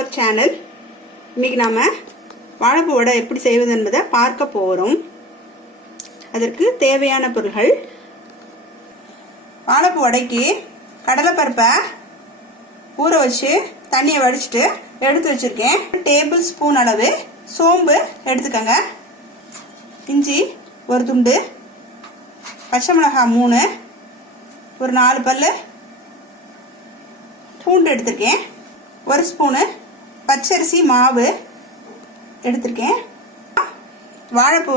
our channel. இன்னைக்கு நாம வாழைப்பூ வடை எப்படி செய்வது என்பதை பார்க்க போறோம். அதற்கு தேவையான பொருட்கள்: வாழைப்பூ வடைக்கு கடலை பருப்பை ஊற வச்சு தண்ணியை வடிச்சிட்டு எடுத்து வச்சிருக்கேன். டேபிள் ஸ்பூன் அளவு சோம்பு எடுத்துக்கங்க. இஞ்சி ஒரு துண்டு, பச்சை மிளகாய் 3, ஒரு 4 பல்லு பூண்டு எடுத்துருக்கேன். ஒரு ஸ்பூனு பச்சரிசி மாவு எடுத்துருக்கேன். வாழைப்பூ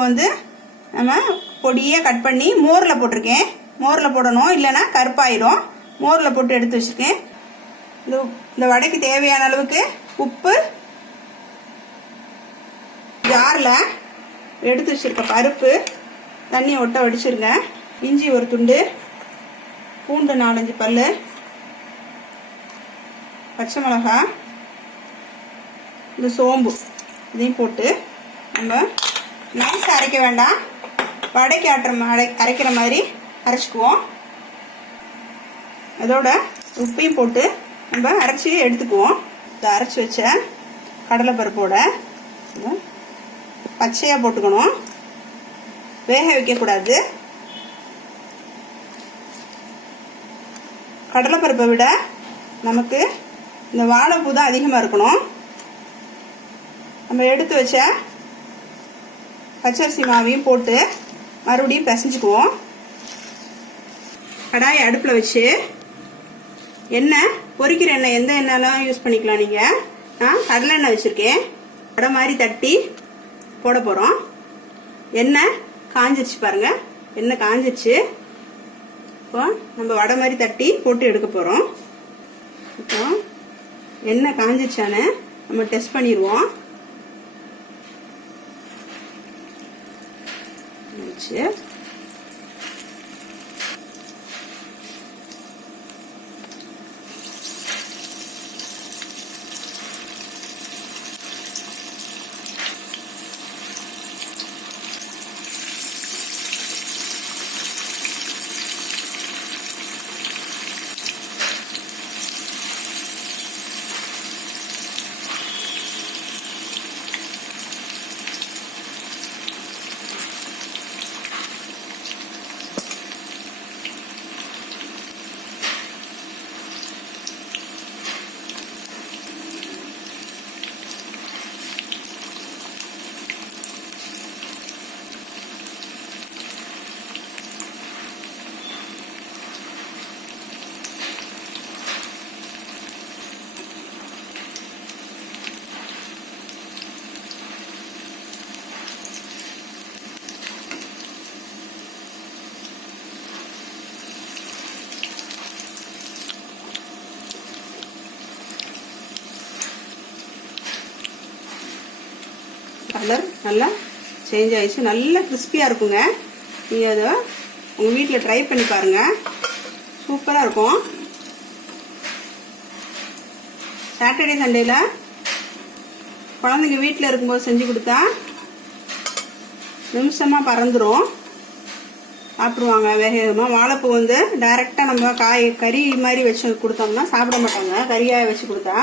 நம்ம பொடியாக கட் பண்ணி மோரில் போட்டிருக்கேன். மோரில் போடணும், இல்லைன்னா கருப்பாயிரும். மோரில் போட்டு எடுத்து வச்சுருக்கேன். இந்த வடைக்கு தேவையான அளவுக்கு உப்பு, ஜாரில் எடுத்து வச்சுருக்க பருப்பு தண்ணி ஒட்ட வடிச்சிருங்க. இஞ்சி ஒரு துண்டு, பூண்டு 4-5 பல்லு, பச்சை மிளகாய், இந்த சோம்பு இதையும் போட்டு நம்ம நைஸ் அரைக்க வேண்டாம், வடைக்கு அரைக்கிற மாதிரி அரைச்சிக்குவோம். அதோட உப்பையும் போட்டு நம்ம அரைச்சி எடுத்துக்குவோம். இந்த அரைச்சி வச்ச கடலைப்பருப்போட பச்சையாக போட்டுக்கணும், வேக வைக்கக்கூடாது. கடலைப்பருப்பை விட நமக்கு இந்த வாழைப்பூ தான் அதிகமாக இருக்கணும். நம்ம எடுத்து வச்ச பச்சரிசி மாவையும் போட்டு மறுபடியும் பிசைஞ்சுக்குவோம். கடாயை அடுப்பில் வச்சு எண்ணெய், பொரிக்கிற எண்ணெய் எந்த எண்ணெய்லாம் யூஸ் பண்ணிக்கலாம். நீங்கள் நான் கடலை எண்ணெய் வச்சுருக்கேன். வடை மாதிரி தட்டி போட போகிறோம். எண்ணெய் காஞ்சிருச்சு பாருங்கள், எண்ணெய் காஞ்சிருச்சு. இப்போ நம்ம வடை மாதிரி தட்டி போட்டு எடுக்க போகிறோம். இப்போ எண்ணெய் காஞ்சிருச்சான்னு நம்ம டெஸ்ட் பண்ணிடுவோம். கலர் நல்லா சேஞ்ச் ஆயிடுச்சு, நல்லா கிறிஸ்பியாக இருக்குங்க. நீங்கள் அதை உங்கள் வீட்டில் ட்ரை பண்ணி பாருங்கள், சூப்பராக இருக்கும். சாட்டர்டே சண்டேயில் குழந்தைங்க வீட்டில் இருக்கும்போது செஞ்சு கொடுத்தா நிமிஷமாக பறந்துடும், சாப்பிடுவாங்க வேகமாக. வாழைப்பூ டைரெக்டாக நம்ம கறி மாதிரி வச்சு கொடுத்தோம்னா சாப்பிட மாட்டாங்க. கறியாக வச்சு கொடுத்தா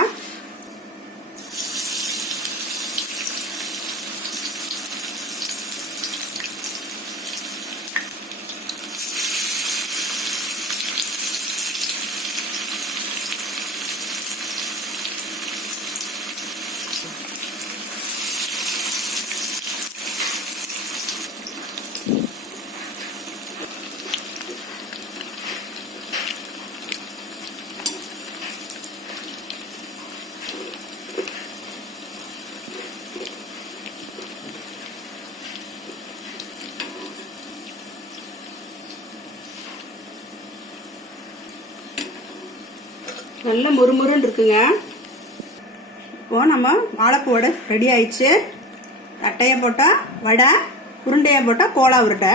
நல்ல முறுமுறுன்னு இருக்குங்க. இப்போ நம்ம வாழைப்பூ வடை ரெடி ஆயிடுச்சு. தட்டையை போட்டால் வடை, உருண்டையாக போட்டால் கோலா உருண்டை.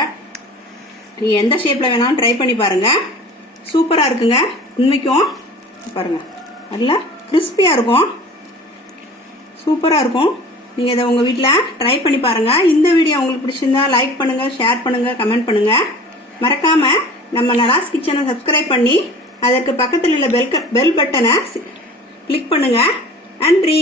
நீங்கள் எந்த ஷேப்பில் வேணாலும் ட்ரை பண்ணி பாருங்கள், சூப்பராக இருக்குங்க. உண்மைக்கும் பாருங்கள், நல்லா கிறிஸ்பியாக இருக்கும், சூப்பராக இருக்கும். நீங்கள் இதை உங்கள் வீட்டில் ட்ரை பண்ணி பாருங்கள். இந்த வீடியோ உங்களுக்கு பிடிச்சிருந்தா லைக் பண்ணுங்கள், ஷேர் பண்ணுங்கள், கமெண்ட் பண்ணுங்கள். மறக்காமல் நம்ம நலாஸ் கிச்சனை சப்ஸ்கிரைப் பண்ணி அதற்கு பக்கத்தில் உள்ள பெல் பட்டனை கிளிக் பண்ணுங்க. நன்றி.